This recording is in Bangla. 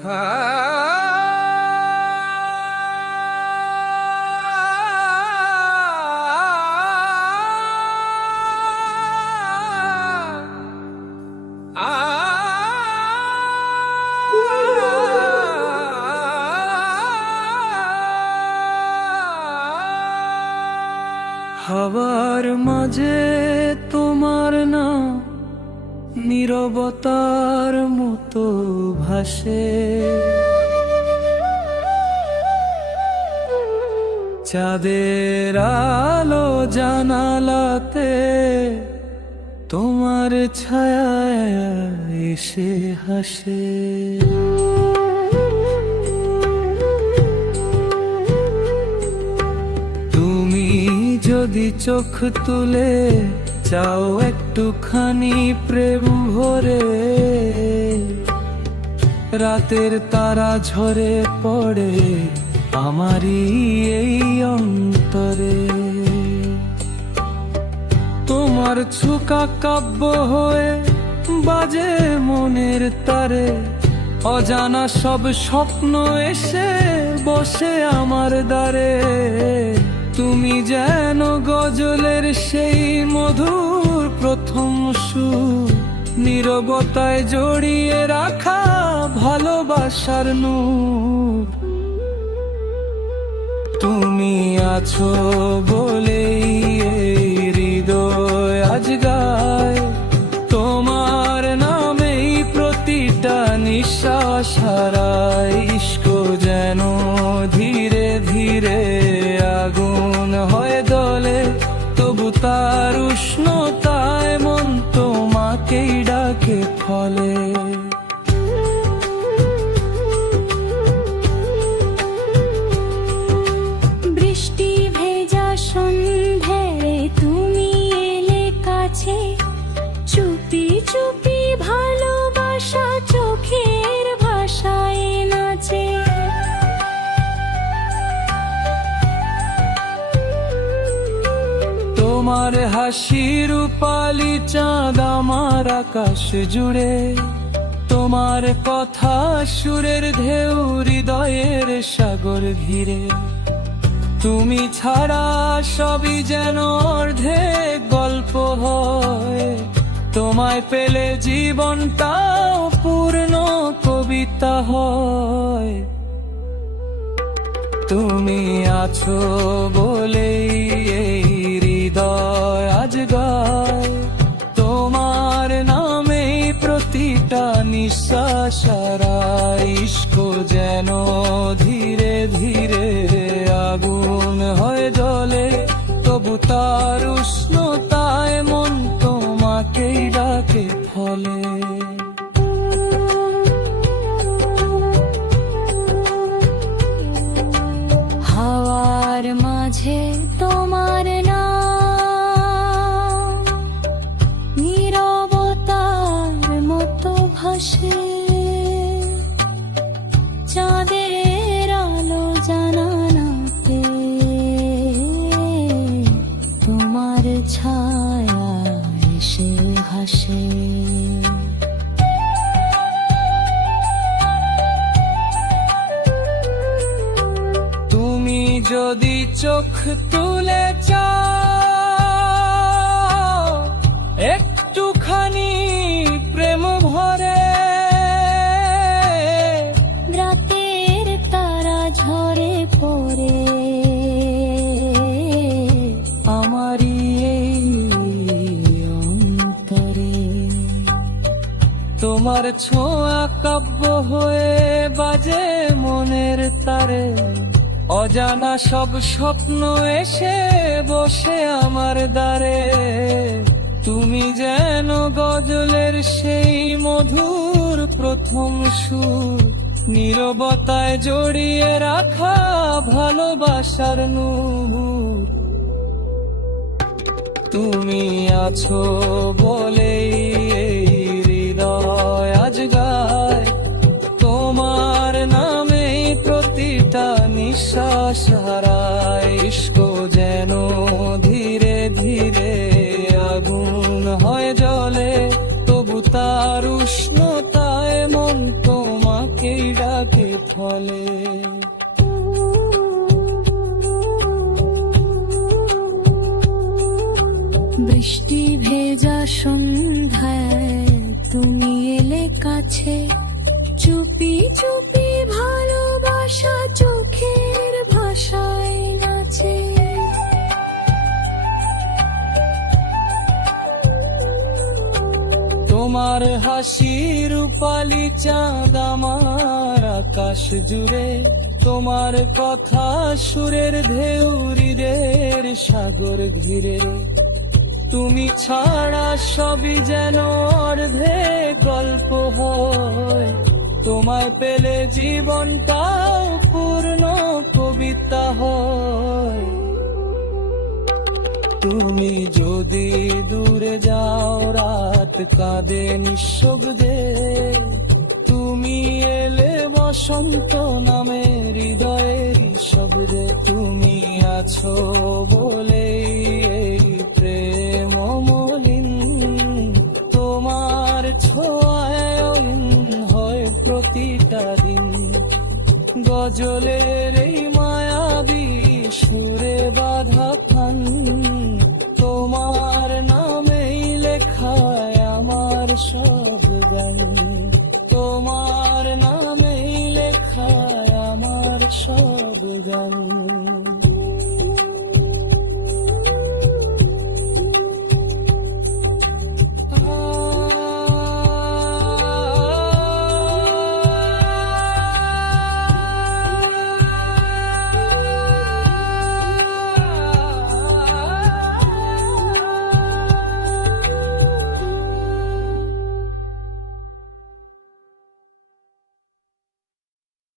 হাওয়ার মাঝে তোমার নাম নীরবতার মতো ভাসে, চাঁদের আলো জানালাতে তোমার ছায়া এসে হাসে। তুমি যদি চোখ তুলে চাও একটুখানি প্রেম ভরে, রাতের তারা ঝরে পড়ে আমারই এই অন্তরে। তোমার ছুকা কাব্য হয়ে বাজে মনের তারে, অজানা সব স্বপ্ন এসে বসে আমার দ্বারে। তুমি যেন গজলের সেই মধুর প্রথম সুর, নীরবতায় জড়িয়ে রাখা ভালোবাসার নূর। তুমি আছো বলেই এই হৃদয় আজ গায়, তোমার নামেই প্রতিটা নিঃশ্বাস হারায়। ইশক যেন ধীরে ধীরে আগুন হয়ে দলে, তবু তার উষ্ণতায় মন তোমাকেই ডাকে ফলে। বৃষ্টি ভেজা সন্ধ্যায় তুমি এলে কাছে, চুপি চুপি ভালোবাসা চোখের ভাষায় নাচে। তোমার হাসি রূপালি চাঁদ আমার আকাশ জুড়ে, তোমার কথা সুরের ঢেউ হৃদয়ের সাগর ঘিরে। তুমি ছাড়া সবই যেন অর্ধেক গল্প হয়, তোমায় পেলে জীবনটাও পূর্ণ কবিতা হয়। তুমি আছো বলেই এই হৃদয় আজ গায়, তোমার নামেই প্রতিটা নিঃশ্বাস হারায়। ইশক যেন ধীরে ধীরে আগুন হয়ে জ্বলে, তবু তার উষ্ণতায় মন তোমাকেই ডাকে ফলে। হাওয়ার মাঝে তোমার নাম নীরবতার মতো ভাসে, চাঁদের আলো জানালাতে তোমার ছায়া এসে হাসে। তুমি যদি চোখ তুলে চাও একটুখানি প্রেম ভরে, রাতের তারা ঝরে পড়ে আমারই এই অন্তরে। তোমার ছোঁয়া কাব্য হয়ে বাজে মনের তারে, অজানা সব স্বপ্ন এসে বসে আমার দ্বারে। তুমি যেন গজলের সেই মধুর প্রথম সুর, নীরবতায় জড়িয়ে রাখা ভালোবাসার নূর। তুমি আছো বলেই এই হৃদয় আজ গায়, তোমার নামেই প্রতিটা নিঃশ্বাস হারায়। ইশক যেন ধীরে ধীরে আগুন হয়ে জ্বলে, তবু তার উষ্ণতায় মন তোমাকেই ডাকে। ফলে। বৃষ্টি ভেজা সন্ধ্যায় তুমি এলে কাছে, চুপি চুপি ভালোবাসা চোখের ভাষায় নাচে। তোমার হাসি রূপালি চাঁদ আমার আকাশ জুড়ে, তোমার কথা সুরের ঢেউ হৃদের সাগর ঘিরে। তুমি ছাড়া সবই যেন অর্ধেক গল্প হয়, তোমায় পেলে জীবনটাও পূর্ণ কবিতা হয়। তুমি যদি দূরে যাও রাত কাঁদে নিঃশব্দে, তুমি এলে বসন্ত নামে হৃদয়ের শব্দে। তুমি আছো বলে এই প্রেম মলিন, তোমার ছোঁয়ায় হয় প্রতিটা দিন। গজলের এই মায়াবী সুরে বাঁধা খান, তোমার নামেই লেখায় আমার সব গান। তোমার নামেই লেখায় আমার সব গান।